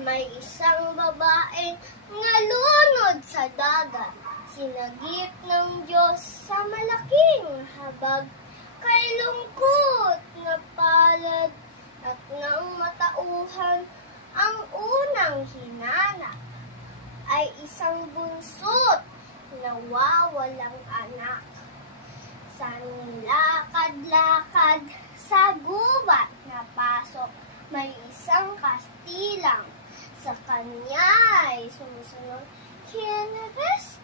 May isang babaeng nalunod sa dagat. Sinagip ng Diyos sa malaking habag. Kay lungkot na palad at ng matauhan, ang unang hinanap ay isang bunsot na wawalang anak. Sa nilakad-lakad sa gubat na pasok, may isang kastilang. Sa kanya ay sumusunod, "Quién eres?"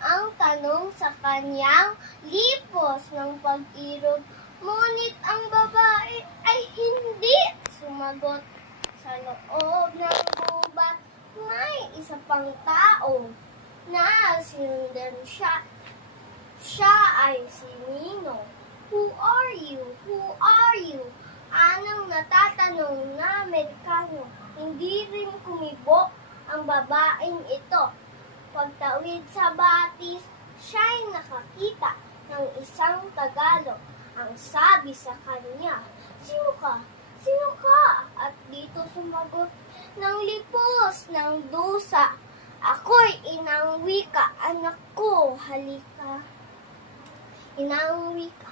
Ang tanong sa kanyang lipos ng pag-irog, ngunit ang babae ay hindi sumagot. Sa loob ng gubat, may isa pang tao na sinundan siya. Siya ay si Nino. "Who are you? Who are you?" Anang natatanong na Amerikano. Hindi rin kumibo ang babaeng ito. Pagtawid sa batis, siya'y nakakita ng isang Tagalog. Ang sabi sa kanya, "Sino ka? Sino ka?" At dito sumagot ng lipos ng dusa, "Ako'y inang wika, anak ko, halika." Inang wika,